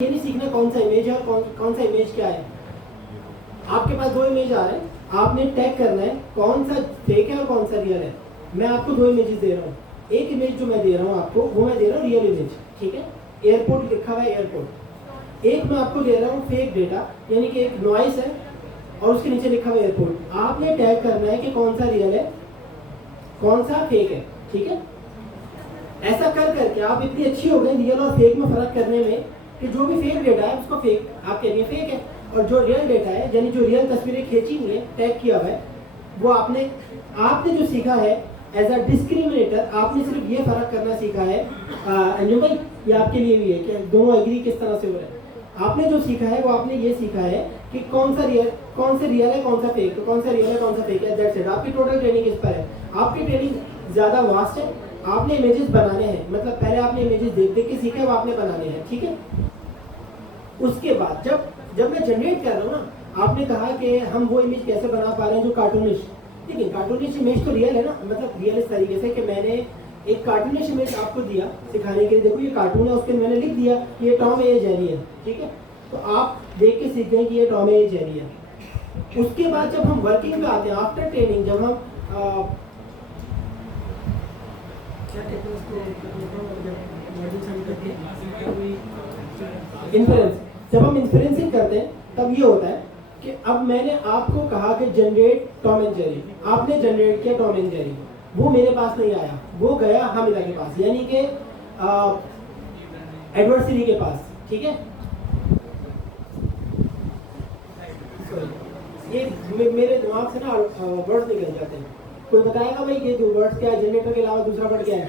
ये नहीं सीखना कौन सा इमेज है और कौन सा इमेज क्या है। आपके पास दो इमेज आ रहे हैं, आपने टैग करना है कौन सा फेक है और कौन सा रियल है। मैं आपको दो इमेजेस दे रहा हूँ, एक इमेज जो मैं दे रहा हूँ आपको वो मैं दे रहा हूँ रियल इमेज, ठीक है, एयरपोर्ट लिखा हुआ है एयरपोर्ट। एक मैं आपको दे रहा हूँ फेक डेटा, यानी कि एक नॉइस है और उसके नीचे लिखा हुआ है एयरपोर्ट। आपने टैग करना है कि कौन सा रियल है कौन सा फेक है, ठीक है। ऐसा कर करके आप इतनी अच्छी हो गए रियल और फेक में फर्क करने में कि जो भी फेक डेटा है उसको फेक आप कह रही है फेक है, और जो रियल डेटा है यानी जो रियल तस्वीरें खींची हुई है टैग किया हुआ है वो आपने जो सीखा है एज अ डिस्क्रिमिनेटर, आपने सिर्फ ये फर्क करना सीखा है। अंजुम भाई ये आपके लिए भी है कि दोनों एग्री किस तरह से हो रहे हैं। आपने जो सीखा है वो आपने ये सीखा है कि कौन से रियल है कौन सा फेक, तो कौन सा रियल है कौन सा फेक है, दैट्स इट। आपकी टोटल ट्रेनिंग इस पर है। आपकी ट्रेनिंग ज़्यादा वास्ट है। आपने इमेजेस बनाने हैं, मतलब पहले आपने इमेजेस देख देख के सीखे वो आपने बनाने हैं, ठीक है। उसके बाद जब मैं जनरेट कर रहा हूँ ना, आपने कहा कि हम वो इमेज कैसे बना पा रहे हैं जो कार्टूनिश, लेकिन कार्टूनिश इमेज तो रियल है ना, मतलब रियल इस तरीके से कि मैंने एक कार्टूनिश इमेज आपको दिया सिखाने के लिए, देखो ये कार्टून है, उसके मैंने लिख दिया ये टॉम ए जेरी है, ठीक है। तो आप देख के सीख गए कि ये टॉम ए जेरी है। उसके बाद जब हम वर्किंग में आते हैं आफ्टर ट्रेनिंग, जब हम इन्फ्रेंस, जब हम इन्फ्रेंसिंग करते हैं तब ये होता है कि अब मैंने आपको कहा कि जनरेट टॉम एंड जेरी, आपने जनरेट किया टॉम एंड जेरी, वो मेरे पास नहीं आया, वो गया हामिदा के पास, यानी कि एडवर्सरी के पास, ठीक है। ये मेरे दिमाग से ना वर्ड्स निकल जाते हैं। कोई बताएगा भाई ये जो वर्ड्स क्या है, जनरेटर के अलावा दूसरा वर्ड क्या है,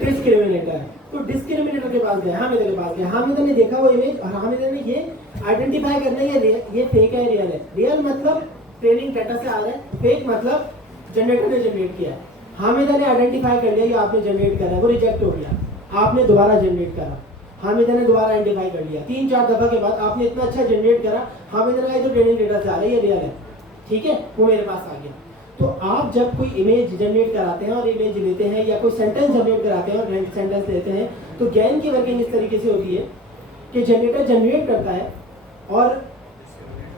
डिस्क्रिमिनेटर। तो डिस्क्रिमिनेटर के पास गया, हामिदा के पास गया, हामिदा ने देखा वो इमेज और हामिदा ने ये आइडेंटिफाई करना है ये फेक है रियल है। रियल मतलब ट्रेनिंग डाटा से आ रहा है, फेक मतलब जनरेटर ने जनरेट किया है। हामिदा ने आइडेंटिफाई कर लिया कि आपने जनरेट करा है, वो रिजेक्ट हो गया, आपने दोबारा जनरेट करा, हामिदा ने दोबारा आइडेंटिफाई कर लिया, 3-4 दफा के बाद आपने इतना अच्छा जनरेट करा, हामिदा ने कहा जो ट्रेनिंग डेटा से आ रहा है ये रियल है, ठीक है, वो मेरे पास आ गया। तो आप जब कोई इमेज जनरेट कराते हैं और इमेज लेते हैं या कोई सेंटेंस जनरेट कराते हैं और सेंटेंस लेते हैं, तो गैन की वर्किंग इस तरीके से होती है कि जनरेटर जनरेट करता है और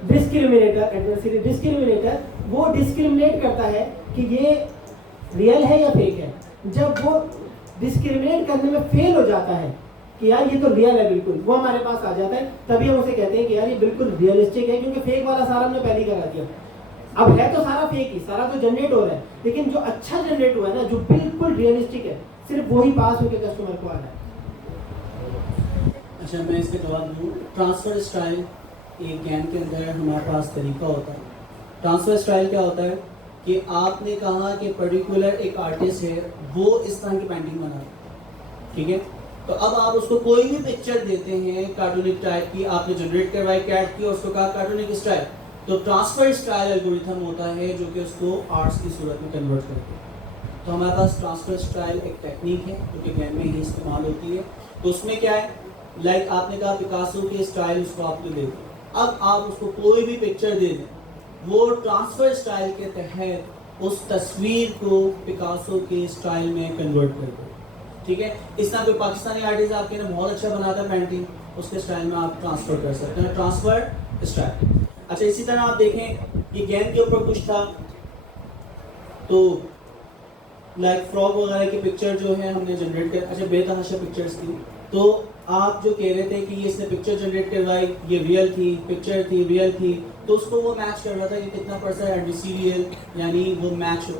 डिस्क्रिमिनेटर वो डिस्क्रिमिनेट करता है कि ये रियल है या फेक है। जब वो डिस्क्रिमिनेट करने में फेल हो जाता है कि यार ये तो रियल है बिल्कुल, वो हमारे पास आ जाता है, तभी हम उसे कहते हैं कि यार ये बिल्कुल रियलिस्टिक है, क्योंकि फेक वाला सारा हमने पहले ही करा दिया। अब है तो सारा फेक ही, सारा तो जनरेट हो रहा है, लेकिन जो अच्छा जनरेट हुआ है ना, जो बिल्कुल रियलिस्टिक है, सिर्फ वही पास होकर कस्टमर को आ रहा है। अच्छा, मैं इसका जवाब दूँ। ट्रांसफ़र स्टाइल एक ज्ञान के अंदर हमारे पास तरीका होता है। ट्रांसफ़र स्टाइल क्या होता है कि आपने कहा कि पर्टिकुलर एक आर्टिस्ट है, वो इस तरह की पेंटिंग बना रहा है, ठीक है। तो अब आप उसको कोई भी पिक्चर देते हैं कार्टूनिक टाइप की, आपने जनरेट करवाई कैट की और उसको कहा कार्टूनिक स्टाइल, तो ट्रांसफर स्टाइल एल्गोरिथम होता है जो कि उसको आर्ट्स की सूरत में कन्वर्ट करते हैं। तो हमारे पास ट्रांसफर स्टाइल एक टेक्निक है जो कि गेम में ही इस्तेमाल होती है। तो उसमें क्या है, लाइक आपने कहा पिकासो के स्टाइल, उसको आपने दे दिया, अब आप उसको कोई भी पिक्चर दे दें, वो ट्रांसफर स्टाइल के तहत उस तस्वीर को पिकासो के स्टाइल में कन्वर्ट कर दो, ठीक है। इस तरह कोई पाकिस्तानी आर्टिस्ट आपके ने बहुत अच्छा बनाता है पेंटिंग, उसके स्टाइल में आप ट्रांसफर कर सकते हैं, ट्रांसफर स्टाइल। अच्छा, इसी तरह आप देखें ये गेम के ऊपर कुछ था, तो लाइक फ्रॉग वगैरह की पिक्चर जो है हमने जनरेट कर, अच्छा बेतहाशा पिक्चर्स थी, तो आप जो कह रहे थे कि ये इसने पिक्चर जनरेट करवाई, ये रियल थी, पिक्चर थी रियल थी, तो उसको वो मैच कर रहा था कि कितना परसेंट एडवीसी रियल, यानी वो मैच हो।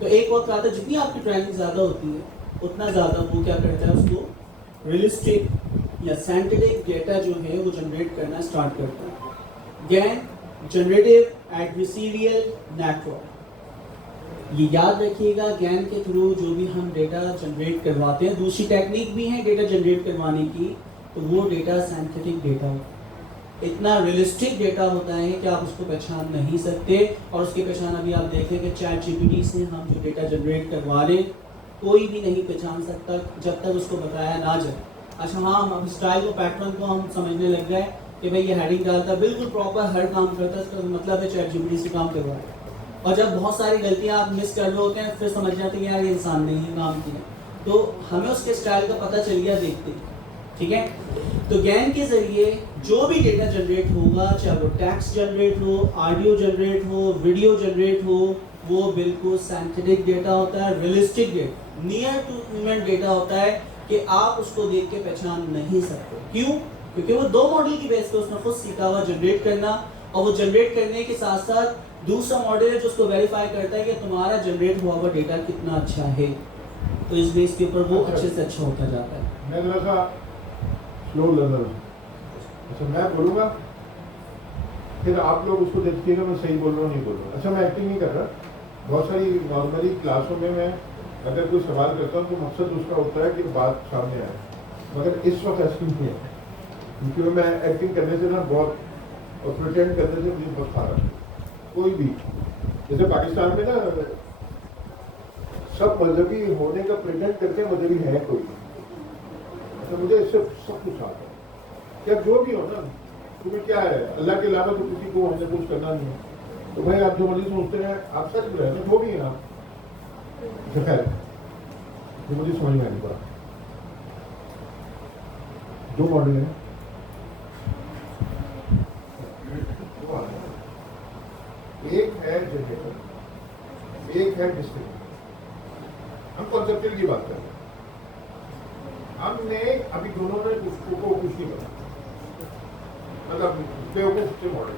तो एक वक्त आता है जितनी आपकी ट्रेनिंग ज़्यादा होती है उतना ज़्यादा वो क्या करता है, उसको रियलिस्टिक या साइंटिफिक डेटा जो है वो जनरेट करना स्टार्ट करता है। गैन जनरेटिव एडवर्सरियल नेटवर्क, ये याद रखिएगा, गैन के थ्रू जो भी हम डेटा जनरेट करवाते हैं, दूसरी टेक्निक भी है डेटा जनरेट करवाने की, तो वो डेटा साइंटिफिक डेटा होता है, इतना रियलिस्टिक डेटा होता है कि आप उसको पहचान नहीं सकते। और उसकी पहचान अभी आप देखें कि चैट जीपीटी से हम जो डेटा जनरेट करवा रहे कोई भी नहीं पहचान सकता जब तक उसको बताया ना जाए। अच्छा हाँ, हम अब स्टाइल को पैटर्न को हम समझने लग गए कि भाई ये हेडिंग डालता बिल्कुल प्रॉपर हर काम करता है, इसका मतलब है चैट जीपीटी से काम करवा रहा है। और जब बहुत सारी गलतियां आप मिस कर रहे होते हैं, फिर समझ जाते हैं यार ये इंसान ने ही काम किया। तो हमें उसके स्टाइल का पता चल गया देखते, ठीक है। तो गैन के जरिए जो भी डेटा जनरेट होगा, चाहे वो टेक्स्ट जनरेट हो, ऑडियो जनरेट हो, वीडियो जनरेट हो, वो बिल्कुल सिंथेटिक डेटा होता है, realistic data, near to human data होता है कि आप उसको देख के पहचान नहीं सकते। क्यों? क्योंकि वो दो मॉडल की बेस पे उसने खुद सीखा हुआ जनरेट करना, और वो जनरेट करने के साथ साथ दूसरा मॉडल है जो उसको वेरीफाई करता है कि तुम्हारा जनरेट हुआ हुआ डेटा कितना अच्छा है। तो इस बेस के ऊपर वो अच्छे से अच्छा होता जाता है। मैं थोड़ा सा स्लो लर्नर। अच्छा, मैं बोलूँगा, फिर आप लोग उसको देखिएगा मैं सही बोल रहा हूँ नहीं बोल रहा हूँ। अच्छा, मैं एक्टिंग नहीं कर रहा। बहुत सारी नॉर्मली क्लासों में मैं अगर कोई सवाल करता हूँ तो मकसद उसका होता है कि बात सामने आए, मगर इस वक्त ऐसी नहीं है, क्योंकि मैं एक्टिंग करने से ना बहुत, और प्रिटेंड करने से मुझे बहुत खा रहा है। कोई भी, जैसे पाकिस्तान में ना सब मजहबी होने का प्रिटेंड करके मजहबी है कोई, तो मुझे इससे सब कुछ आता है। क्या जो भी हो ना, तुम्हें क्या है, अल्लाह के अलावा तो किसी को हमने कुछ करना नहीं है, तो भाई आप जो मर्जी सोचते हैं, आप सच बोल रहे हैं ना, जो भी है आप, खैर जो मुझे समझ में नहीं पड़ा। जो मॉडल है एक है जनरेटर, एक है डिस्ट्रीब्यूटर। हम कॉन्सेप्चुअल की बात कर रहे हैं। हमने अभी दोनों ने को कुछ नहीं करा, मतलब बेवकूफ से मॉडल।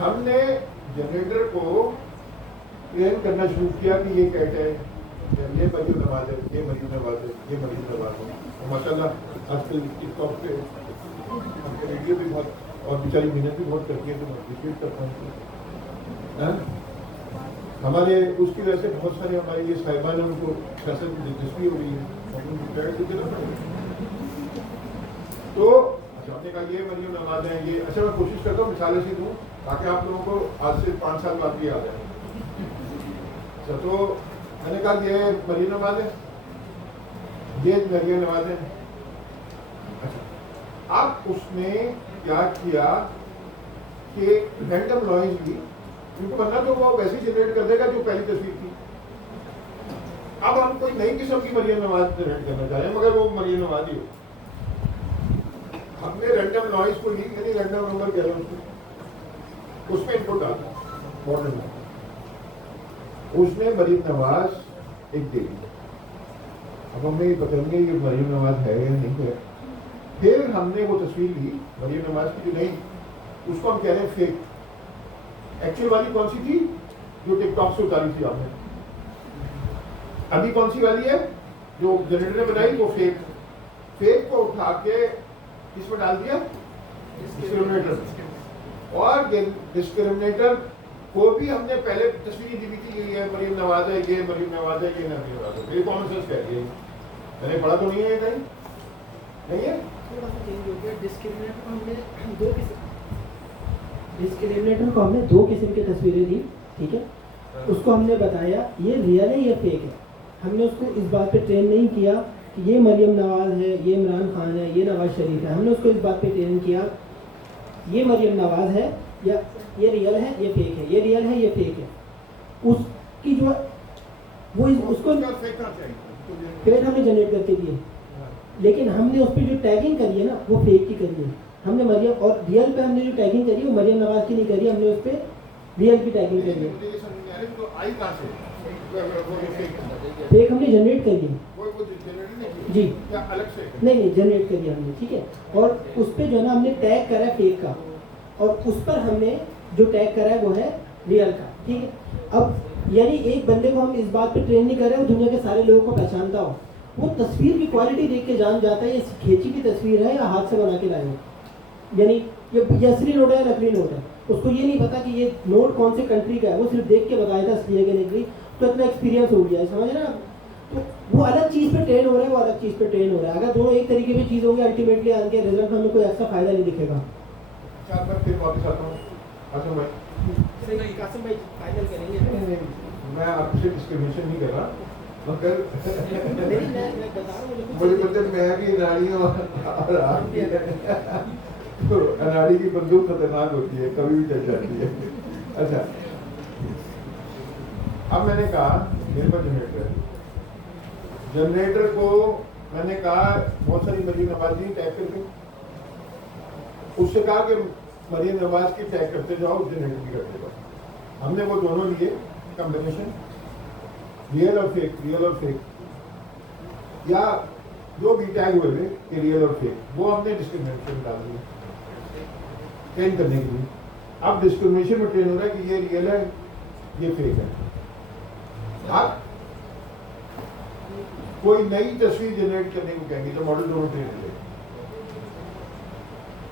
हमने जनरेटर को ट्रेन करना शुरू किया कि ये कैट है, ये मरीम नवाज है, ये मरीम नवाज है, ये मरीम नवाज है। और माशाल्लाह आजकल टिकटॉक पे हमने वीडियो भी बहुत, और बेचारी मेहनत भी बहुत करती है, तो मैं अप्रिशिएट करता हूँ। हमारे उसकी वजह से बहुत सारे हमारे ये साहिबान हैं, उनको फैसल की दिलचस्पी हो रही है, तो हमने कहा ये मरीम नवाज है ये। अच्छा, मैं कोशिश करता हूँ मिसाल ऐसी दूँ ताकि आप लोगों को आज से 5 साल बाद भी याद आए। अच्छा, तो मैंने कहा ये मरीम नवाज है, ये मरीम नवाज है। अच्छा, अब उसने क्या किया कि रैंडम नॉइज ली, क्योंकि वरना तो वो वैसे जनरेट कर देगा जो पहली तस्वीर थी। अब हम कोई नई किस्म की मरियम नवाज जनरेट करना चाह रहे हैं, मगर वो मरियम नवाज ही हो। हमने रैंडम नॉइज को ली, यानी रैंडम नंबर कह रहे हैं उसको, उसमें इनपुट डाला मॉडल में, उसने मरियम नवाज एक दे दी। अब हमने ये बताएंगे ये मरियम नवाज है या नहीं है। फिर हमने वो तस्वीर ली मरियम नवाज की जो नहीं, उसको हम कह रहे हैं फेक। एक्चुअल वाली कौन सी थी? जो टिकटॉक से उतारी थी आपने। अभी कौन सी वाली है जो जनरेटर ने बनाई? वो फेक। फेक को उठा के इसमें डाल दिया डिस्क्रिमिनेटर, और डिस्क्रिमिनेटर को भी हमने पहले तस्वीर दी थी, ये मरियम नवाज है, ये मरियम नवाज है, ये मरियम नवाज है। ये कॉमन सेंस कह रही है, मैंने पढ़ा तो नहीं है ये कहीं, नहीं है। थोड़ा सा चेंज हो गया। डिस्क्रिमिनेटर को हमने दो किस्म की तस्वीरें दी, ठीक है। उसको हमने बताया ये रियल है, ये फेक है। हमने उसको इस बात पे ट्रेन नहीं किया कि ये मरियम नवाज है, ये इमरान खान है, ये नवाज शरीफ है। हमने उसको इस बात पे ट्रेन किया ये मरियम नवाज है, या ये रियल है, ये फेक है, ये रियल है, ये फेक है। उसकी जो वो उसको फेक हमने जनरेट करके दिए, लेकिन हमने उस पर जो टैगिंग करी है ना वो फेक की करी है। हमने मरियम, और रियल पे हमने जो टैगिंग करी है वो मरियम नवाज की नहीं करी, हमने उस पर रियल की टैगिंग करी है। फेक हमने जनरेट करी है जी, अलग से नहीं जनरेट करी हमने, ठीक है। और उस पर जो है ना हमने टैग करा है फेक का, और उस पर हमने जो टैग करा है वो है रियल का, ठीक है। अब यानी एक बंदे को हम इस बात पे ट्रेन नहीं कर रहे, वो दुनिया के सारे लोगों को पहचानता हो, वो तस्वीर की क्वालिटी देख के जान जाता है ये खींची की तस्वीर है या हाथ से बना के लाए हो, यानी ये असली नोट है या नकली नोट है। उसको ये नहीं पता कि ये नोट कौन से कंट्री का है, वो सिर्फ देख के बताया था असली है कि नकली, तो इतना एक्सपीरियंस हो गया है, समझ रहे हैं आप। तो वो अलग चीज़ पे ट्रेन हो रहा है, वो अलग चीज़ पे ट्रेन हो रहा है। अगर दोनों एक तरीके की चीज़ होगी, अल्टीमेटली आगे रिजल्ट में हमें कोई ऐसा फायदा नहीं दिखेगा। फिर वापस आता हूँ कासिम भाई फाइनल करेंगे। मैं आपसे डिस्क्रिमिनेशन नहीं कर रहा, मगर मुझे मतलब मैं भी अनाड़ी हूँ और आप भी तो अनाड़ी की बंदूक खतरनाक होती है, कभी भी चल जाती है। अच्छा, अब मैंने कहा मेरे पास जनरेटर को मैंने कहा बहुत सारी मरीम नवाज जी टैग करके, उससे कहा कि मरीम नवाज की टैग करते जाओ, जनरेटर की करते जाओ। हमने वो दोनों लिए कॉम्बिनेशन, रियल और फेक, रियल और फेक, या जो भी टैग हुए थे कि रियल और फेक, वो हमने डिस्क्रिमिनेशन डाल दिया ट्रेन करने के लिए। अब डिस्क्रिमिनेशन में ट्रेन हो रहा है कि ये रियल है, ये फेक है। आप कोई नई तस्वीर जनरेट करने को कहेंगे तो मॉडल दोनों ट्रेन हो जाएंगे,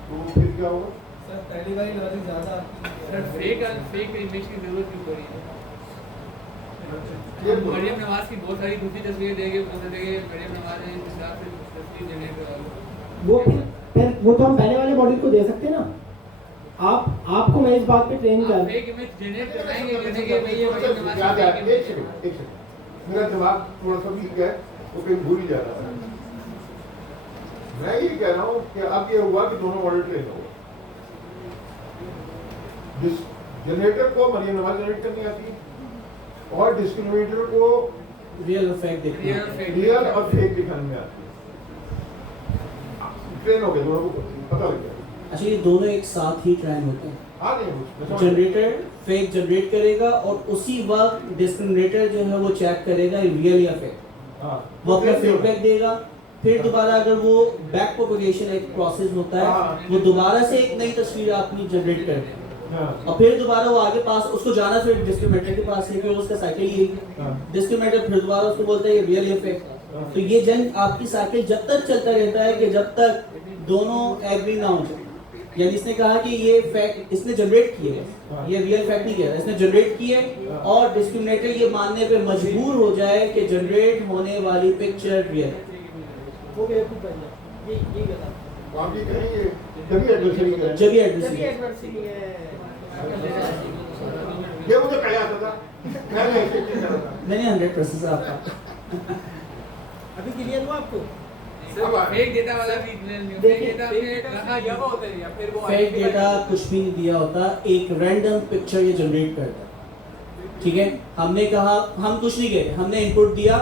तो फिर क्या होगा? सर पहली वाली लॉजिक ज़्यादा सर फेक इमेज की जरूरत क्यों पड़ी है? ये मरियम नवाज की बहुत सारी दूसरी तस्वीरें देंगे, मरियम नवाज है, इस हिसाब से तस्वीर जनरेट करा लो। वो फिर वो तो हम पहले वाले मॉडल को दे सकते हैं ना। आपको मैं इस बात पे ट्रेन कर फेक इमेज जनरेट कराएंगे कहने के भाई ये मरियम नवाज याद की है, fake एक image है। सेकंड, एक सेकंड, मेरा दिमाग थोड़ा सा वीक है, वो कहीं भूल ही जा रहा था। मैं ये कह रहा हूँ कि अब ये हुआ कि दोनों मॉडल ट्रेन हो गए। जिस जनरेटर को मरियम नवाज जनरेट करनी आती है और डिस्क्रिमिनेटर को रियल और फेक देखना Real और fake रियल और फेक दिखाने में आती है। ट्रेन हो गए दोनों को, पता लग गया। अच्छा, ये दोनों एक साथ ही ट्रेन होते हैं। हाँ नहीं मैं समझ गया। जनरेटर फेक जनरेट करेगा और उसी वक्त डिस्क्रिमिनेटर जो है वो चेक करेगा रियल या फेक, हाँ, वो अपना ट्रेन हो गए। फीडबैक देगा। फिर दोबारा अगर वो बैक प्रोपगेशन एक प्रोसेस होता है, हाँ। वो दोबारा से एक नई तस्वीर आपने जनरेट कर दी हाँ, और फिर दोबारा वो आगे पास उसको जाना फिर डिस्क्रिमिनेटर के पास है, क्योंकि उसका साइकिल यही है। हाँ। डिस्क्रिमिनेटर फिर दोबारा उसको बोलता है ये रियल या फेक। तो ये जंग आपकी साइकिल जब तक चलता रहता है कि जब तक दोनों एग्री ना हो जाए। यानी इसने कहा कि ये फैक्ट इसने जनरेट किए, ये रियल फैक्ट नहीं किया, इसने जनरेट किए और डिस्क्रिमिनेटर ये मानने पे मजबूर हो जाए कि जनरेट होने वाली पिक्चर रियल है। वो बेवकूफ़ बन जाए, ये गलत। तो आप ये कहेंगे जब एडवर्सरी करें, जब ये एड्रेस जब ये एडवर्सरी है ये मुझे कहा जाता था, मैं ऐसे नहीं कर रहा था। नहीं 100% आपका अभी क्लियर हुआ आपको? अब आ- फेक डेटा वाला भी फेक देखिए, डेटा fake में data रखा दिया गया होता है या फिर वो फेक डेटा कुछ भी नहीं दिया होता, एक रैंडम पिक्चर ये जनरेट करता है। ठीक है, हमने कहा हम कुछ नहीं गए, हमने इनपुट दिया,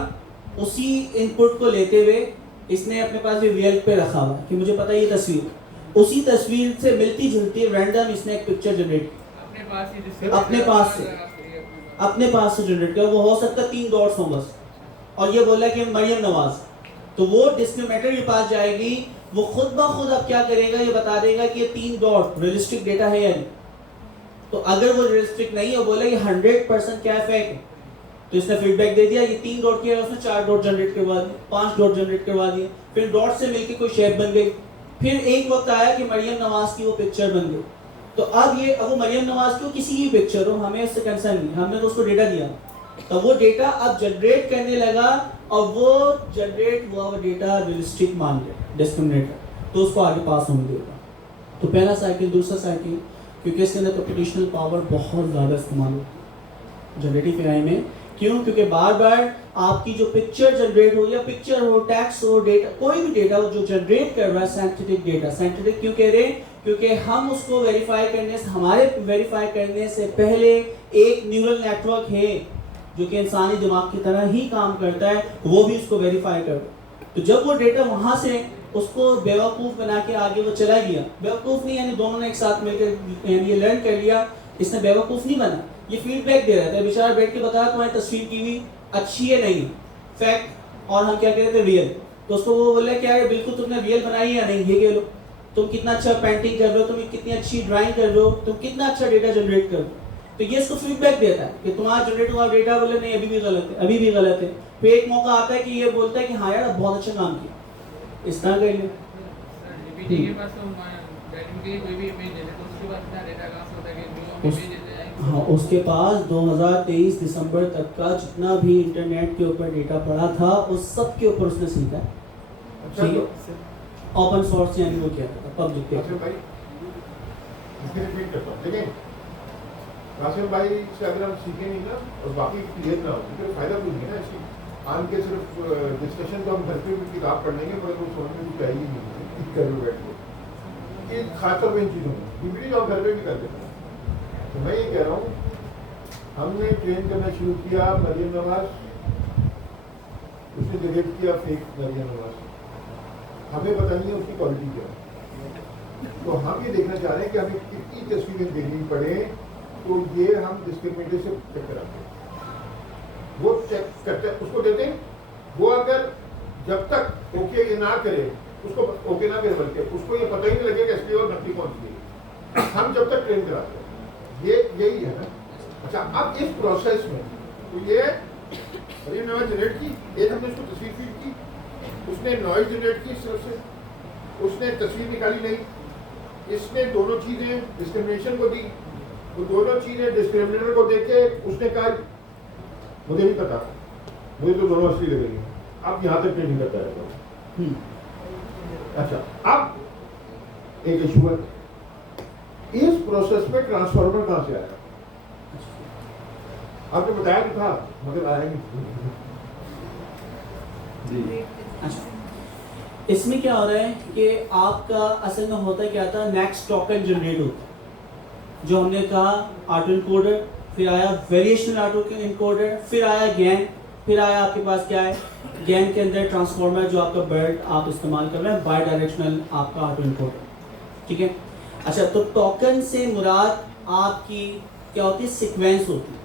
उसी इनपुट को लेते हुए इसने अपने पास ये रियल पे रखा हुआ कि मुझे पता है ये तस्वीर, उसी तस्वीर से मिलती जुलती रैंडम इसने एक पिक्चर जनरेट अपने पास ही जिससे अपने पास से अपने पास से जनरेट किया। वो हो सकता है 3 डॉट्स हो बस, और ये बोला कि मरियम नवाज, तो वो डिस्क्रिमिनेटर के पास जाएगी, वो खुद ब खुद अब क्या करेगा, ये बता देगा कि ये 3 डॉट रियलिस्टिक डेटा है या नहीं। तो अगर वो रियलिस्टिक नहीं है, बोला ये 100% क्या है, फेक है, तो इसने फीडबैक दे दिया ये 3 डॉट किया, उसने 4 डॉट जनरेट करवा दिए, 5 डॉट जनरेट करवा दिए, फिर डॉट से मिलके कोई शेप बन गई, फिर एक वक्त आया कि मरियम नवाज की वो पिक्चर बन गई। तो अब वो मरियम नवाज की किसी की पिक्चर हो, हमें उससे कंसर्न नहीं, हमने तो उसको डेटा दिया, तो वो डेटा अब जनरेट करने लगा और वो जनरेट हुआ वो डेटा रियलिस्टिक मान लिया डिस्क्रिमिनेटर, तो उसको आगे पास होने देगा। तो पहला साइकिल, दूसरा साइकिल, क्योंकि इसके अंदर कंप्यूटेशनल पावर बहुत ज़्यादा इस्तेमाल होती है जनरेटिव एआई में। क्यों? क्योंकि बार बार आपकी जो पिक्चर जनरेट हो या पिक्चर हो, टेक्स्ट हो, डेटा, कोई भी डेटा हो जो जनरेट कर रहा है साइंटिफिक डेटा, साइंटिफिक क्यों कह रहे हैं? क्योंकि हम उसको वेरीफाई करने से, हमारे वेरीफाई करने से पहले एक न्यूरल नेटवर्क है जो कि इंसानी दिमाग की तरह ही काम करता है, वो भी उसको वेरीफाई कर। तो जब वो डेटा वहाँ से उसको बेवकूफ़ बना के आगे वो चला गया, बेवकूफ़ नहीं यानी दोनों ने एक साथ मिलकर ये लर्न कर लिया, इसने बेवकूफ़ नहीं बना, ये फीडबैक दे रहा था, बेचारा बैठ के बताया तुम्हारी तस्वीर की हुई अच्छी है नहीं, फैक्ट, और हम क्या कह रहे थे रियल, तो उसको वो बोला क्या है बिल्कुल तुमने रियल बनाई है या नहीं, ये कह लो, तुम कितना अच्छा पेंटिंग कर रहे हो, तुम कितनी अच्छी ड्राइंग कर रहे हो, तुम कितना अच्छा डेटा जनरेट कर रहे हो। तो ये इसको फीडबैक देता है कि तुम्हारा जनरेट हुआ डेटा, बोले नहीं अभी भी गलत है, अभी भी गलत है। फिर एक मौका आता है कि ये बोलता है कि हाँ यार बहुत अच्छा काम किया, इस तरह कर ले। जीपीटी के पास तो बैटिंग के कोई भी इमेज है तो उसके पास इतना डेटा कहाँ से होता है कि न्यू इमेज है। हाँ, उसके पास 2023 दिसंबर तक का जितना भी इंटरनेट के ऊपर डेटा पड़ा था उस सब के ऊपर उसने सीखा है। अच्छा तो ओपन सोर्स यानी वो क्या था, पब्लिक पे। कासिम भाई इसके रिपीट करता हूँ, देखें कासिम भाई से अगर हम सीखें नहीं ना और बाकी क्लियर ना हो तो फायदा कुछ नहीं है इसकी। आन के सिर्फ डिस्कशन तो हम घर पे भी किताब पढ़ लेंगे मगर वो समझ में कुछ आएगी नहीं कर लो बैठ के, ये खासतौर पर इन चीज़ों में डिग्री तो हम घर पे भी कर देते हैं। तो मैं ये कह रहा हूँ हमने ट्रेन करना शुरू किया मरियम नवाज उसने जनरेट किया फेक मरियम नवाज, हमें पता नहीं है उसकी क्वालिटी क्या है। तो हम ये देखना चाह रहे हैं कि हमें कितनी तस्वीरें देखनी पड़े तो ये हम डिस्क्रिमिनेटर से चेक कराते हैं, वो चेक करते हैं, उसको देते हैं। वो अगर जब तक ओके ये ना करे, उसको ओके ना करे, बल्कि उसको ये पता ही नहीं लगेगा असली और नकली कौन सी है, हम जब तक ट्रेन कराते हैं, ये यही है ना। अच्छा, अब इस प्रोसेस में तो ये मरियम नवाज जनरेट की, एक हमने उसको तस्वीर फीड की, उसने नॉइज जनरेट की इस तरफ से, उसने तस्वीर निकाली नहीं, इसने दोनों चीजें डिस्क्रिमिनेशन को दी, वो दोनों चीजें डिस्क्रिमिनेटर को देके उसने कहा मुझे नहीं पता, मुझे तो दोनों असली लगेगी। अब यहाँ तक ट्रेनिंग करता है। अच्छा, अब एक इशू है, इस प्रोसेस में ट्रांसफार्मर कहाँ से आया? आपने बताया तो था मगर आया नहीं। अच्छा, इसमें क्या हो रहा है कि आपका असल में होता क्या था, नेक्स्ट टोकन जनरेट होता है, जो हमने कहा ऑटो इनकोडर, फिर आया वेरिएशनल ऑटो इनकोडर, फिर आया गैन, फिर आया आपके पास क्या है, गैन के अंदर ट्रांसफार्मर जो आपका बर्ड आप इस्तेमाल कर रहे हैं, बाई डायरेक्शनल आपका ऑटो इनकोडर, ठीक है। अच्छा, तो टोकन से मुराद आपकी क्या होती है, सीक्वेंस होती है।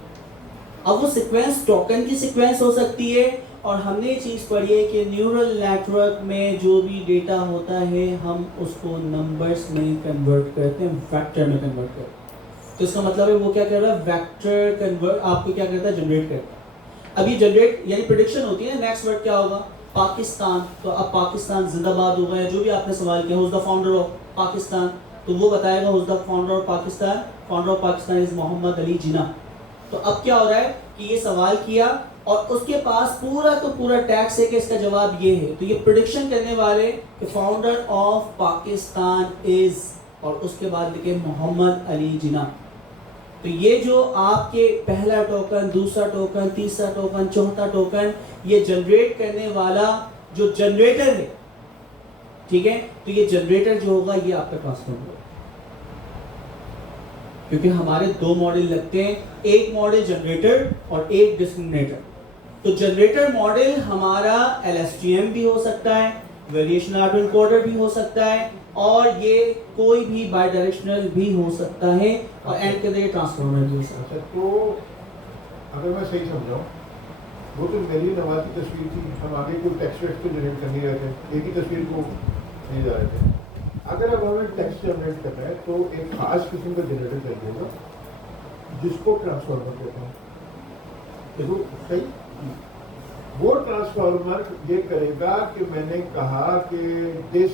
अब वो सीक्वेंस टोकन की सीक्वेंस हो सकती है, और हमने ये चीज़ पढ़ी है कि न्यूरल नेटवर्क में जो भी डेटा होता है हम उसको नंबर्स में कन्वर्ट करते हैं, वेक्टर में कन्वर्ट करते हैं। तो इसका मतलब है वो क्या कर रहा है, वेक्टर कन्वर्ट आपको क्या करता है, जनरेट करता है। अभी जनरेट यानी प्रेडिक्शन होती है, नेक्स्ट वर्ड क्या होगा, पाकिस्तान, तो अब पाकिस्तान जिंदाबाद होगा, या जो भी आपने सवाल किया, who's the founder of Pakistan, तो वो बताएगा who's the founder of Pakistan, founder of Pakistan is Mohammad Ali Jinnah. तो अब क्या हो रहा है कि ये सवाल किया और उसके पास पूरा तो पूरा टैक्स है कि इसका जवाब ये है, तो ये प्रेडिक्शन करने वाले कि फाउंडर ऑफ पाकिस्तान इज, और उसके बाद लिखे मोहम्मद अली जिन्ना। तो ये जो आपके पहला टोकन, दूसरा टोकन, तीसरा टोकन, चौथा टोकन, ये जनरेट करने वाला जो जनरेटर है, ठीक है, तो ये जनरेटर जो होगा ये आपका ट्रांसफॉर्मर होगा, क्योंकि हमारे दो मॉडल लगते हैं, एक मॉडल जनरेटर और एक डिस्क्रिमिनेटर। तो जनरेटर मॉडल हमारा LSTM भी हो सकता है, वेरिएशनल ऑटो इनकोडर भी हो सकता है, और ये कोई भी बाई डायरेक्शनल भी हो सकता है, और एंड के अंदर ये ट्रांसफॉर्मर भी हो सकता है। अच्छा, तो अगर मैं सही समझाऊं, वो तो मेरी नवाज की तस्वीर थी, हम आगे कोई टेक्स्ट वेक्स्ट तो जनरेट कर नहीं रहे थे, एक ही तस्वीर को नहीं जा रहे थे। अगर अब हमें टेक्स्ट जनरेट करना है तो एक खास किस्म का जनरेटर चाहिएगा जिसको ट्रांसफार्मर कहते हैं। देखो सही, वो ट्रांसफार्मर ये करेगा कि मैंने कहा कि दिस,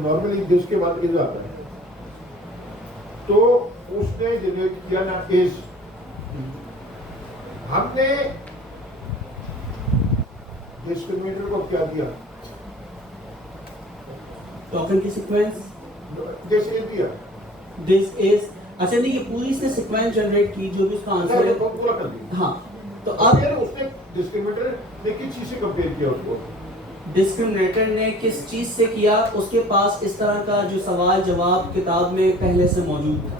नॉर्मली दिस के बाद इज आता है, तो उसने जनरेट किया ना इज, हमने डिस्क्रिमिनेटर को क्या दिया, टोकन की सीक्वेंस, दिस इज दिया, दिस इज, अच्छा नहीं, ये पूरी इसने सीक्वेंस जनरेट की जो भी उसका आंसर है, पूरा कर दिया। हाँ। तो अब अब यार उसने डिस्क्रिमिनेटर ने किस चीज से कंपेयर किया उसको, डिस्क्रिमिनेटर ने किस चीज से किया, उसके पास इस तरह का जो सवाल जवाब किताब में पहले से मौजूद था,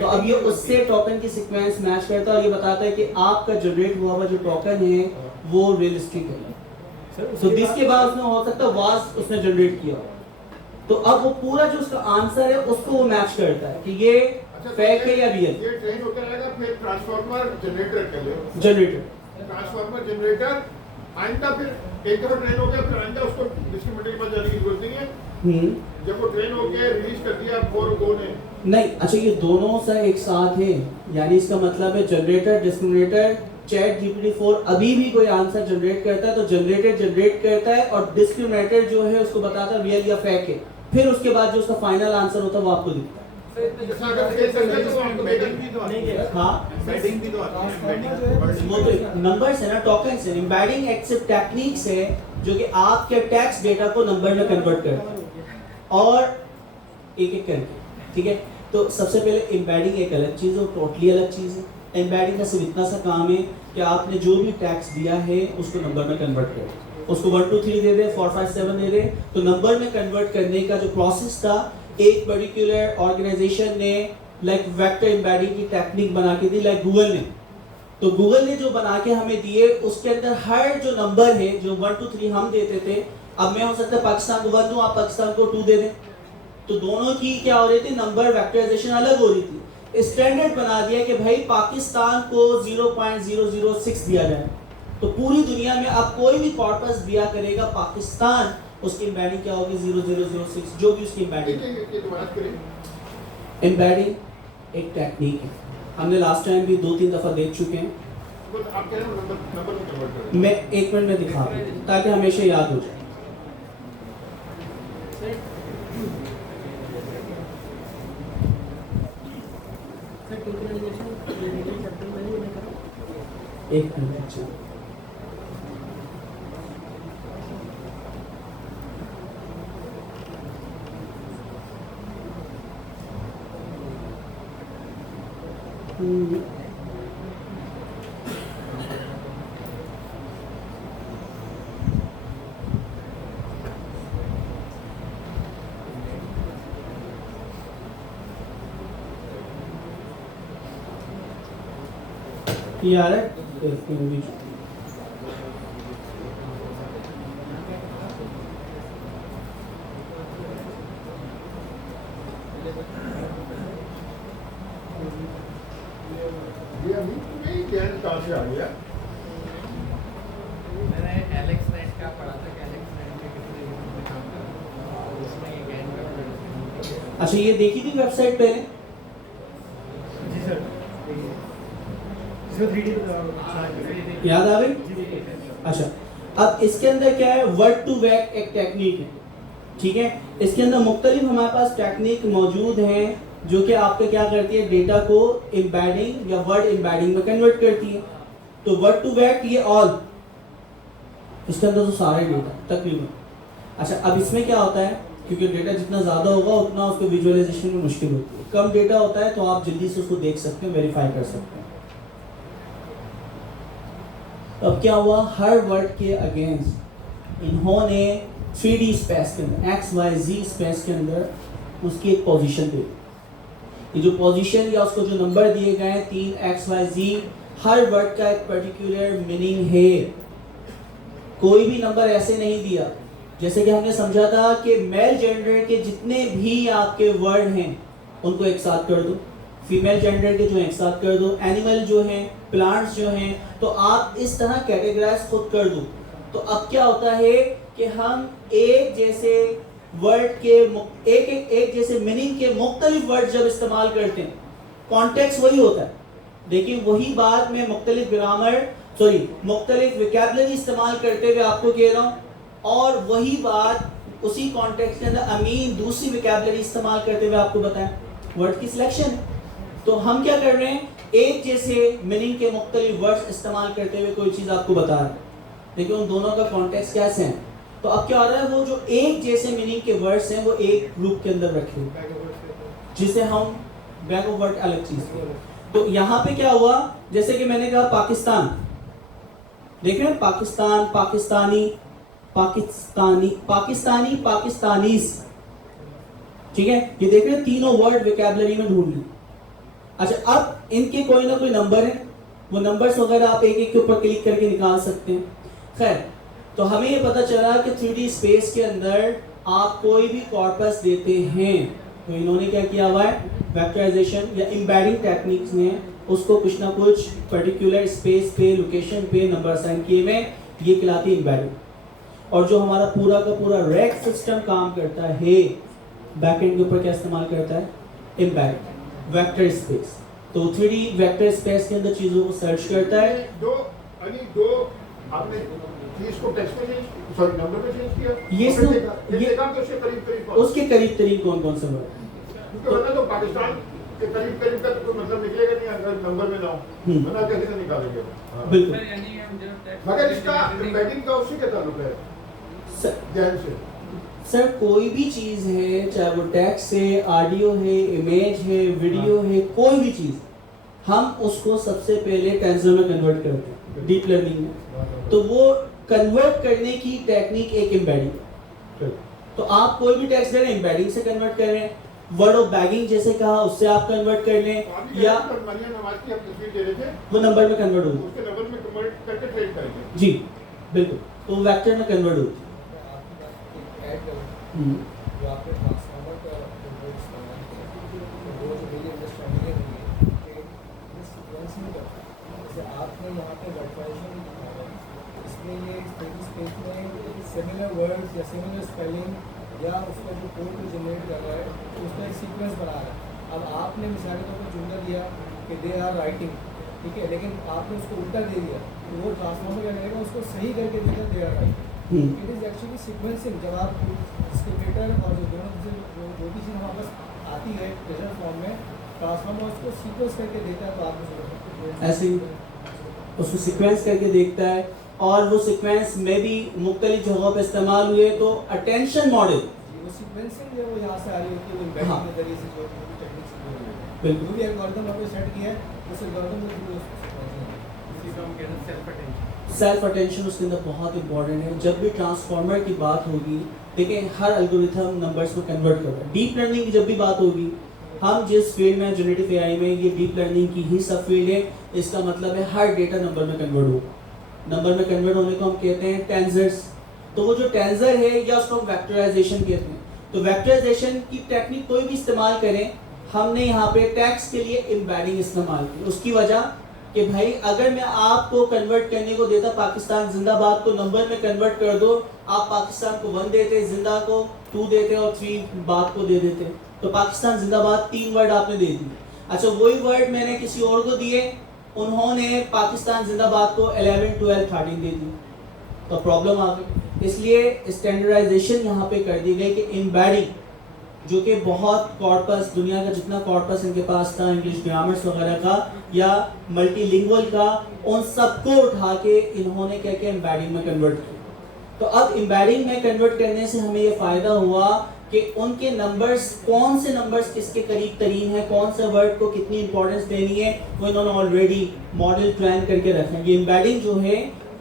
तो अब ये उससे टोकन की सीक्वेंस मैच करता है और ये बताता है कि आपका जनरेट हुआ हुआ जो टोकन है वो रियलिस्टिक है। तो जिसके बाद उसने हो सकता है वाज उसने जनरेट किया, तो अब वो पूरा जो उसका आंसर है उसको वो मैच करता है कि ये फेक है या रियल। ये ट्रेन होकर आएगा, फिर ट्रांसफार्मर जनरेटर कर ले, जनरेटर ट्रांसफार्मर जनरेटर आइंदा, फिर एक दफा ट्रेन हो गया, फिर आइंदा उसको डिस्क्रिमिनेटर के पास जाने की जरूरत नहीं है। जब वो ट्रेन हो गया, रिलीज कर दिया, फोर गो ने नहीं, अच्छा ये दोनों से एक साथ है, यानी इसका मतलब है जनरेटर डिस्क्रिमिनेटर, चैट GPT-4 अभी भी कोई आंसर जनरेट करता है तो जनरेटर जनरेट करता है और डिस्क्रिमिनेटर जो है उसको बताता है रियल या फेक है, फिर उसके बाद जो उसका फाइनल आंसर होता है वो आपको दिखता है। हाँ, वो तो नंबर्स है ना, टोकन्स है, एम्बेडिंग एक्सेप्ट टेक्निक्स है जो कि आपके टेक्स्ट डेटा को नंबर में कन्वर्ट करता है, और एक एक करके, ठीक है। तो सबसे पहले एम्बेडिंग एक अलग चीज़ है, टोटली अलग चीज़ है। एम्बेडिंग का सिर्फ इतना सा काम है कि आपने जो भी टेक्स्ट दिया है उसको नंबर में कन्वर्ट करें, उसको 1 2 3 दे दे, 4 5 7 दे दे, तो नंबर में कन्वर्ट करने का जो प्रोसेस था एक पर्टिकुलर ऑर्गेनाइजेशन ने लाइक वेक्टर एम्बेडिंग की टेक्निक बना के दी, लाइक गूगल ने तो गूगल ने जो बना के हमें दिए उसके अंदर हर जो नंबर है जो 1 2 3 हम देते थे, अब मैं हो सकता है पाकिस्तान को 1 दूं, आप पाकिस्तान को 2 दे दें, तो दोनों की क्या हो रही थी, नंबर वेक्टराइजेशन अलग हो रही थी। स्टैंडर्ड बना दिया कि भाई पाकिस्तान को 0.006 दिया जाए, तो पूरी दुनिया में अब कोई भी कॉर्पस दिया करेगा पाकिस्तान, उसकी एम्बेडिंग क्या होगी 0006, जो भी उसकी एम्बेडिंग। एम्बेडिंग एक टेक्निक है, हमने लास्ट टाइम भी 2-3 दफा देख चुके हैं। आप कह रहे हो नंबर में कन्वर्ट करें। मैं 1 मिनट में दिखा दूं ताकि हमेशा याद हो जाए। सर टोकनाइजेशन ये रिलेट चैप्टर में मैंने कहा 1 मिनट अच्छा। ये आ रहा है एक मिनट। ये अभी नहीं ज्ञान कहाँ से आ गया? मैंने एलेक्स नेट का पढ़ा था कि एलेक्स नेट के किसी यूनिट में काम कर रहा था, और उसमें ये गैन का प्रोडक्ट। अच्छा ये देखी थी वेबसाइट पहले? जी सर, इसमें 3D याद आ गई? अच्छा, अब इसके अंदर क्या है, वर्ड टू वेक एक टेक्निक है, ठीक है। इसके अंदर मुख्तलिफ हमारे पास टेक्निक मौजूद हैं जो कि आपका क्या करती है, डेटा को एम्बेडिंग या वर्ड एम्बेडिंग में कन्वर्ट करती है। तो वर्ड टू वेक ये ऑल, इसके अंदर तो सारे डेटा तकरीबन। अच्छा, अब इसमें क्या होता है, क्योंकि डेटा जितना ज़्यादा होगा उतना उसको विजुअलाइजेशन में मुश्किल होती है, कम डेटा होता है तो आप जल्दी से उसको देख सकते हैं, वेरीफाई कर सकते हैं। अब क्या हुआ, हर वर्ड के अगेंस्ट इन्होंने 3D स्पेस के अंदर XYZ स्पेस के अंदर उसकी एक पोजीशन दी। ये जो पोजीशन या उसको जो नंबर दिए गए हैं 3 XYZ, हर वर्ड का एक पर्टिकुलर मीनिंग है, कोई भी नंबर ऐसे नहीं दिया। जैसे कि हमने समझा था कि मेल जेंडर के जितने भी आपके वर्ड हैं उनको एक साथ कर दो, फीमेल जेंडर के जो एक साथ कर दो, एनिमल जो हैं, प्लांट्स जो हैं, तो आप इस तरह कैटेगराइज खुद कर दो। तो अब क्या होता है कि हम एक जैसे वर्ड के एक जैसे मीनिंग के मुख्तलिफ वर्ड जब इस्तेमाल करते हैं, कॉन्टेक्स्ट वही होता है, लेकिन वही बात मैं मुख्तलिफ मुख्तलिफ वोकैबुलरी इस्तेमाल करते हुए आपको कह रहा हूँ, और वही बात उसी कॉन्टेक्स्ट के अंदर अमीन दूसरी वोकैबुलरी इस्तेमाल करते हुए आपको बताएं, वर्ड की सिलेक्शन है। तो हम क्या कर रहे हैं, एक जैसे मीनिंग के मुख्तलिफ वर्ड्स इस्तेमाल करते हुए कोई चीज़ आपको बता रहे हैं, लेकिन उन दोनों का कॉन्टेक्स्ट कैसे है। तो अब क्या हो रहा है, वो जो एक जैसे मीनिंग के वर्ड्स हैं वो एक ग्रुप के अंदर रखे हुए, जिसे हम बैक ऑफ वर्ड अलग चीज है। तो यहाँ पे क्या हुआ, जैसे कि मैंने कहा पाकिस्तान, देख रहे हैं, पाकिस्तान, पाकिस्तानी, पाकिस्तानी, पाकिस्तानी, पाकिस्तानीज, ठीक है, ये देख रहे हैं तीनों वर्ड वोकैबुलरी में ढूंढ ली। अच्छा, अब इनके कोई ना कोई नंबर है, वो नंबर्स वगैरह आप एक एक के ऊपर क्लिक करके निकाल सकते हैं। खैर, तो हमें ये पता चला कि 3D स्पेस के अंदर आप कोई भी कॉर्पस देते हैं तो इन्होंने क्या किया हुआ है, वेक्टराइजेशन या एम्बेडिंग टेक्निक्स ने उसको कुछ ना कुछ पर्टिकुलर स्पेस पे, लोकेशन पे नंबर असाइन किए हुए, ये कहलाती है एम्बेडिंग। और जो हमारा पूरा का पूरा रैक सिस्टम काम करता है, बैकएंड के ऊपर क्या इस्तेमाल करता है, एम्बेडिंग वेक्टर स्पेस। तो 3D वेक्टर स्पेस के अंदर चीज़ों को सर्च करता है। दो आपने चीज को टेक्स्ट में चेंज, सॉरी नंबर पे चेंज किया, ये और फिर इसको- देखा ये- देखा कि उसके करीब उसके करीब तरीक कौन कौन से वर्ड, क्योंकि वरना तो पाकिस्तान के करीब का तो कोई मतलब निकलेगा नहीं अगर नंबर में ना हो, वरना कैसे से निकालेंगे। हाँ। बिल्कुल। सर यानी हम जब text मगर इसका editing- एम्बेडिंग का उससे क्या ताल्लुक है, सर, ज्ञान से? सर कोई भी चीज़ है, चाहे वो टेक्स्ट है, ऑडियो है, इमेज है, वीडियो है, कोई भी चीज़, हम उसको सबसे पहले टेंसर में कन्वर्ट करते हैं डीप लर्निंग में। तो वो कन्वर्ट करने की टेक्निक एक एम्बेडिंग। तो आप कोई भी टेक्स्ट दे रहे हैं, एम्बेडिंग से कन्वर्ट कर रहे हैं। वर्ड ऑफ बैगिंग जैसे कहा उससे आप कन्वर्ट कर लें, या मरियम नवाज की आप तस्वीर दे रहे थे, वो नंबर में कन्वर्ट होगी। उसके नंबर में कन्वर्ट करके ट्रेड करेंगे। जी बिल्कुल, तो वो वेक्टर में कन्वर्ट होगी। जो आपने ट्रांसफार्मर का कंट्रोल इस्तेमाल किया, तो वो जो मेरी अंडरस्टैंडिंग है कि ये सीक्वेंस में करता है। जैसे आपने यहाँ पे वर्टलाइजेशन दिखाया है, इसमें ये स्टेटिक स्पेस में सिमिलर वर्ड्स या सिमिलर स्पेलिंग या उसका जो कोड को जनरेट कर रहा है, तो उसका एक सीक्वेंस बना रहा है। अब आपने मिसाल के तौर पर जुमला दिया कि दे आर राइटिंग, ठीक है, लेकिन आपने उसको उल्टा दे दिया, तो वो ट्रांसफार्मर क्या करेगा, उसको सही करके देगा they are writing. It is actually sequencing. जब आप डिस्क्रिमिनेटर और जो दोनों जो भी चीज़ हमारे पास आती है प्रेशर फॉर्म में, ट्रांसफार्मर उसको सीक्वेंस करके देता है, तो आपने ऐसे ही उसको सीक्वेंस करके देखता है, और वो सीक्वेंस में भी मुख्तलिफ जगहों पर इस्तेमाल हुए, तो अटेंशन मॉडल वो सीक्वेंसिंग जो है वो यहाँ से आ रही होती है, वो एम्बेडिंग हाँ। के जरिए से जो टेक्निक से जो है बिल्कुल। जो भी एल्गोरिथम आपने सेट किया है उस एल्गोरिथम में जो इसी को हम कहते हैं सेल्फ अटेंशन। सेल्फ अटेंशन उसके अंदर बहुत इंपॉर्टेंट है। जब भी ट्रांसफार्मर की बात होगी, देखिए हर एल्गोरिथम नंबर्स को कन्वर्ट कर रहा है। डीप लर्निंग की जब भी बात होगी, हम जिस फील्ड में जनरेटिव एआई में, ये डीप लर्निंग की ही सब फील्ड है, इसका मतलब है हर डेटा नंबर में कन्वर्ट हो। नंबर में कन्वर्ट होने को हम कहते हैं टेंजर्स। तो वो जो टेंजर है, या उसको हम वेक्टराइजेशन कहते हैं। तो वेक्टराइजेशन की टेक्निक कोई भी इस्तेमाल करें, हमने यहाँ पे टेक्स्ट के लिए एम्बेडिंग इस्तेमाल की। उसकी वजह कि भाई अगर मैं आपको कन्वर्ट करने को देता पाकिस्तान जिंदाबाद को नंबर में कन्वर्ट कर दो, आप पाकिस्तान को 1 देते, जिंदा को 2 देते और 3 बात को दे देते, तो पाकिस्तान जिंदाबाद 3 वर्ड आपने दे दिए। अच्छा, वही वर्ड मैंने किसी और को दिए, उन्होंने पाकिस्तान जिंदाबाद को 11, 12, 13 दे दी, तो प्रॉब्लम आ गई। इसलिए स्टैंडर्डाइजेशन यहाँ पे कर दी गई कि एम्बेडिंग, जो कि बहुत कॉर्पस, दुनिया का जितना कॉर्पस इनके पास था इंग्लिश ग्रामर्स वगैरह का या मल्टीलिंगुअल का, उन सबको उठा के इन्होंने क्या किया, एम्बेडिंग में कन्वर्ट किया। तो अब एम्बेडिंग में कन्वर्ट करने से हमें ये फ़ायदा हुआ कि उनके नंबर्स, कौन से नंबर्स किसके करीब तरीन है, कौन से वर्ड को कितनी इंपॉर्टेंस देनी है, वो इन्होंने ऑलरेडी मॉडल प्लान करके रखा है। ये एम्बेडिंग जो है,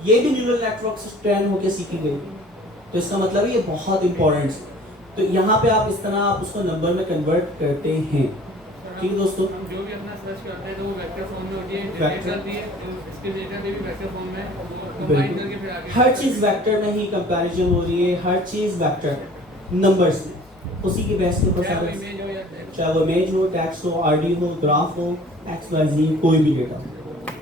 ये भी न्यूरल नेटवर्क से ट्रेन होकर सीखी गई, तो इसका मतलब है ये बहुत इंपॉर्टेंट है। तो यहाँ पे आप इस तरह आप उसको नंबर में कन्वर्ट करते हैं। ठीक है दोस्तों, हम जो भी अपना सर्च करते हैं तो वो वेक्टर फॉर्म में होती है, जनरेट करती है, इसके डेटा भी वेक्टर फॉर्म में कंबाइन करके फिर आगे हर चीज़ वेक्टर में ही कंपैरिजन हो रही है, हर चीज़ वेक्टर नंबर्स में, उसी की बेस के ऊपर चाहे वो सारा, इमेज हो या चाहे वो इमेज हो, टेक्स्ट हो, आरडी हो, ग्राफ हो, एक्स वाई जी, कोई भी डेटा,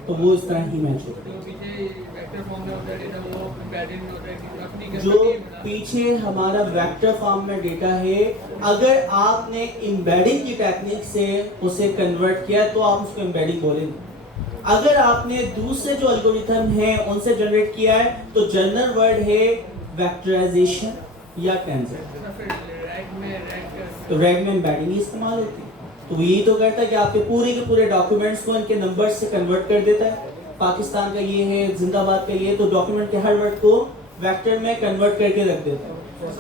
तो वो इस तरह ही मैच होता है। तो पीछे वेक्टर फॉर्म में होता है डेटा, वो कंपैरिजन में होता है कि अपनी जो पीछे हमारा वेक्टर फॉर्म में डेटा है, अगर आपने एम्बेडिंग की टेक्निक से उसे कन्वर्ट किया तो आप उसको एम्बेडिंग बोलेंगे। अगर आपने दूसरे जो एल्गोरिथम हैं उनसे जनरेट किया है तो जनरल वर्ड है वेक्टराइजेशन या टेंसर, तो रैग में एम्बेडिंग ही इस्तेमाल होती है। तो यही तो करता है कि आपके पूरे के पूरे डॉक्यूमेंट्स को इनके नंबर्स से कन्वर्ट कर देता है। पाकिस्तान का ये है, जिंदाबाद का ये है, तो डॉक्यूमेंट के हर वर्ड को वेक्टर में कन्वर्ट करके रख देता है।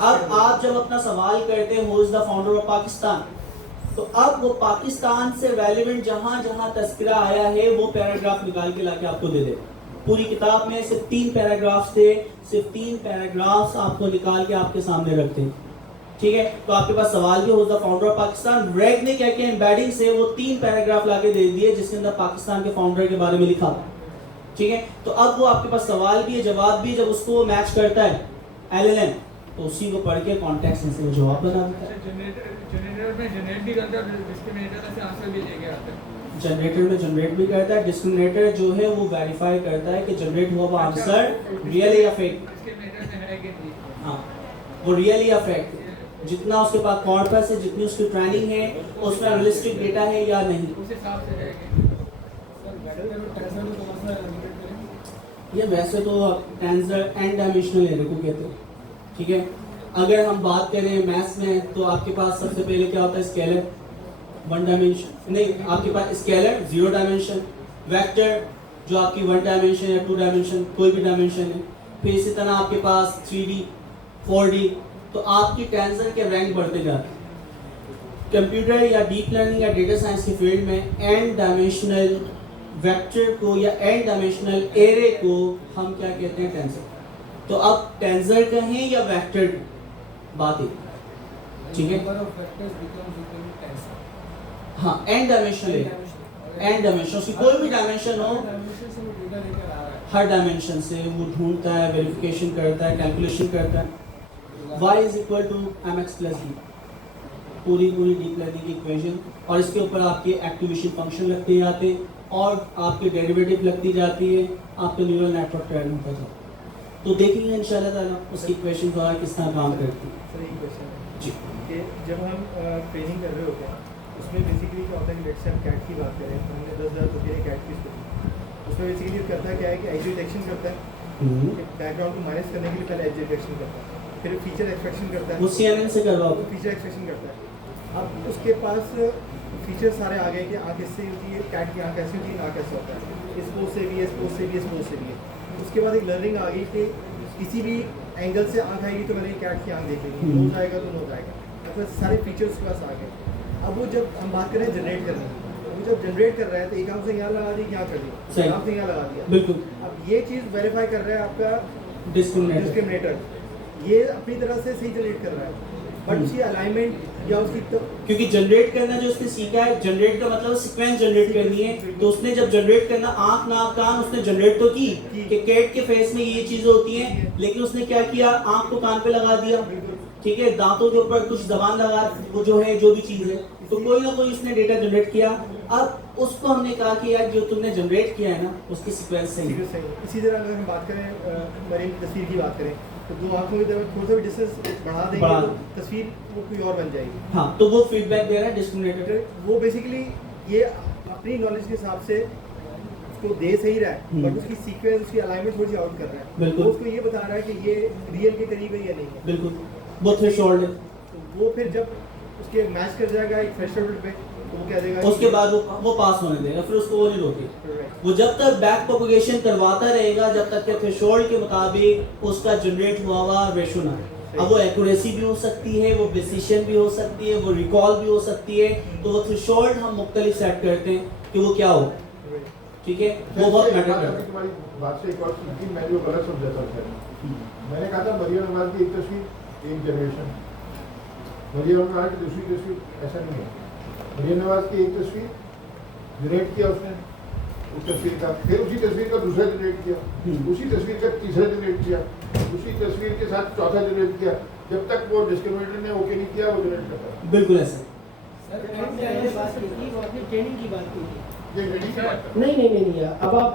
अब आप जब अपना सवाल करते हैं who is the founder of Pakistan, तो अब वो पाकिस्तान से रेलेवेंट जहां जहां तस्करा आया है वो पैराग्राफ निकाल के लाके आपको दे देगा। पूरी किताब में सिर्फ 3 पैराग्राफ्स थे, सिर्फ 3 पैराग्राफ्स आपको निकाल के आपके सामने रखते हैं। ठीक है, तो आपके पास सवाल भी होता फाउंडर ऑफ पाकिस्तान, रैग ने क्या किया, एम्बेडिंग से वो 3 पैराग्राफ लाके दे दिए जिसके अंदर पाकिस्तान के फाउंडर के बारे में लिखा था। ठीक है, तो अब वो आपके पास सवाल भी है, जवाब भी, जब उसको मैच करता है एलएलएम, तो उसी को पढ़ के कॉन्टेक्स्ट से वो जवाब बना देता है। जनरेटर में जनरेट भी करता है, डिस्क्रिमिनेटर से आंसर भी लेके आता है। जनरेटर में जनरेट भी करता है, डिस्क्रिमिनेटर जो है वो वेरीफाई करता है कि जनरेट हुआ वो आंसर रियल या फेक। डिस्क्रिमिनेटर से है कि नहीं, हाँ, वो रियल या फेक, जितना उसके पास कॉर्पस है, जितनी उसकी ट्रेनिंग है, उसमें रियलिस्टिक डेटा है या नहीं, उस हिसाब से रहेगी। ये वैसे तो टेंसर एन डायमेंशनल एरे को कहते हैं। ठीक है, अगर हम बात करें मैथ्स में तो आपके पास सबसे पहले क्या होता है, स्केलर 1 डायमेंशन, नहीं आपके पास स्केलर 0 डायमेंशन, वेक्टर जो आपकी 1 डायमेंशन या 2 डायमेंशन कोई भी डायमेंशन है, फिर इसी तरह आपके पास 3D 4D, तो आपकी टेंसर के रैंक बढ़ते जाते हैं। कंप्यूटर या डीप लर्निंग या डेटा साइंस के फील्ड में एन डायमेंशनल वेक्टर को या एन डायमेंशनल एरे को हम क्या कहते हैं, टेंसर। तो अब टेंसर कहें या वेक्टर, बात है। ठीक है, Number of vectors becomes equal to हाँ एंड डायमेंशन ले, एंड डायमेंशन उसकी कोई भी डायमेंशन हो, डायमेंशन से वो डेटा लेकर आ रहा है। हर डायमेंशन से वो ढूंढता है, वेरिफिकेशन करता है, कैलकुलेशन करता है। y is equal to M X plus D, पूरी डीप लर्निंग की इक्वेशन, और इसके ऊपर आपके एक्टिवेशन फंक्शन लगते जाते हैं और आपके डेरिवेटिव लगती जाती है, आपका न्यूरल नेटवर्क ट्रेन होता जाता है। तो देखेंगे इंशाल्लाह ताला उसकी इक्वेशन द्वारा किस तरह काम करती है। सर एक क्वेश्चन है जी कि जब हम ट्रेनिंग कर रहे होते हैं उसमें बेसिकली क्या होता है कि लेट्स से हम कैट की बात करें तो हमने 10,000 रुपये कैट की स्टोरी, उसमें बेसिकली करता है क्या है कि एज डिटेक्शन करता है, बैकग्राउंड को माइनस करने के लिए पहले एज डिटेक्शन करता है, फिर फीचर एक्सट्रैक्शन करता वो है, CNN से करवाओ। फीचर एक्सट्रैक्शन करता है। अब उसके पास फीचर सारे आ गए कि आँख इससे होती है, कैट की आँख ऐसी होती है, नाक ऐसा होता है, इस पोज से भी है, इस पोज से भी है, इस पोज से भी है। उसके बाद एक लर्निंग आ गई कि किसी भी एंगल से आँख आएगी तो मैंने कैट की आँख देखेगी, नोज आएगा तो नोज आएगा, मतलब सारे फीचर्स उसके पास आ गए। अब वो जब हम बात करें जनरेट करने की, वो जब जनरेट कर रहा है तो एक आँख से यहाँ लगा दी, यहाँ कर दिया, सही। एक आँख से यहाँ लगा दिया। बिल्कुल अब ये चीज़ वेरीफाई कर रहा है आपका डिस्क्रिमिनेटर। डिस्क्रिमिनेटर, ये अपनी तरह से सही जनरेट कर रहा है, बट उसकी अलाइनमेंट या उसकी क्योंकि जनरेट करना जो उसने सीखा है, जनरेट का मतलब सीक्वेंस जनरेट करनी है, तो उसने जब जनरेट करना आंख नाक कान उसने जनरेट तो की कि कैट के फेस में ये चीजें होती हैं, लेकिन उसने क्या किया, आंख को कान पे लगा दिया, ठीक है, दांतों के ऊपर कुछ जबान लगा, वो जो है जो भी चीज है, तो कोई ना कोई उसने डेटा जनरेट किया। अब उसको हमने कहा कि यार जो तुमने जनरेट किया है ना उसकी सीक्वेंस सही है। सही। इसी तरह अगर हम बात करें मरीन की तस्वीर की बात करें तो दो आंखों की तरफ थोड़ा सा भी डिस्टेंस बढ़ा देंगे बढ़ा तो तस्वीर वो कोई और बन जाएगी। हाँ, तो वो फीडबैक दे रहा है डिस्क्रिमिनेटर। वो बेसिकली ये अपनी नॉलेज के हिसाब से उसको दे सही रहा है, बट उसकी सीक्वेंस उसकी अलाइनमेंट थोड़ी सी आउट कर रहा है, बिल्कुल। वो उसको ये बता रहा है कि ये रियल के करीब है या नहीं है। बिल्कुल, वो थ्रेशोल्ड है। तो वो फिर जब उसके मैच कर जाएगा एक थ्रेशोल्ड पे तो वो क्या देगा, उसके बाद वो पास होने देगा, फिर उसको वो नहीं रोकेगा। वो जब तक बैक प्रोपगेशन करवाता रहेगा जब तक के थ्रेशोल्ड के मुताबिक उसका जनरेट हुआ रेशो ना है। अब वो एक्यूरेसी भी हो सकती है, वो प्रिसिशन भी हो सकती है, वो रिकॉल भी हो सकती है, तो वो थ्रेशोल्ड हम मुख्तलिफ सेट करते हैं कि वो क्या हो, ठीक है, वो बहुत मैटर करता है। तुम्हारी बात से एक और चीज थी, मैं जो गलत समझा था सर, मैंने कहा था मरियम नवाज की एक तस्वीर एक जनरेशन, मरियम नवाज की दूसरी तस्वीर ऐसा नहीं है। मरियम नवाज की एक तस्वीर जनरेट किया उसने उस तस्वीर का, फिर उसी तस्वीर का दूसरा जनरेट किया, उसी तस्वीर का तीसरा जनरेट किया, उसी तस्वीर के साथ चौथा जनरेट किया, जब तक वो डिस्क्रिमिनेटर ने ओके नहीं किया वो जनरेट करता है। बिल्कुल ऐसा। सर, आपने बात की थी, वो आपने ट्रेनिंग की बात की थी। ये रेडी की बात है। नहीं, अब आप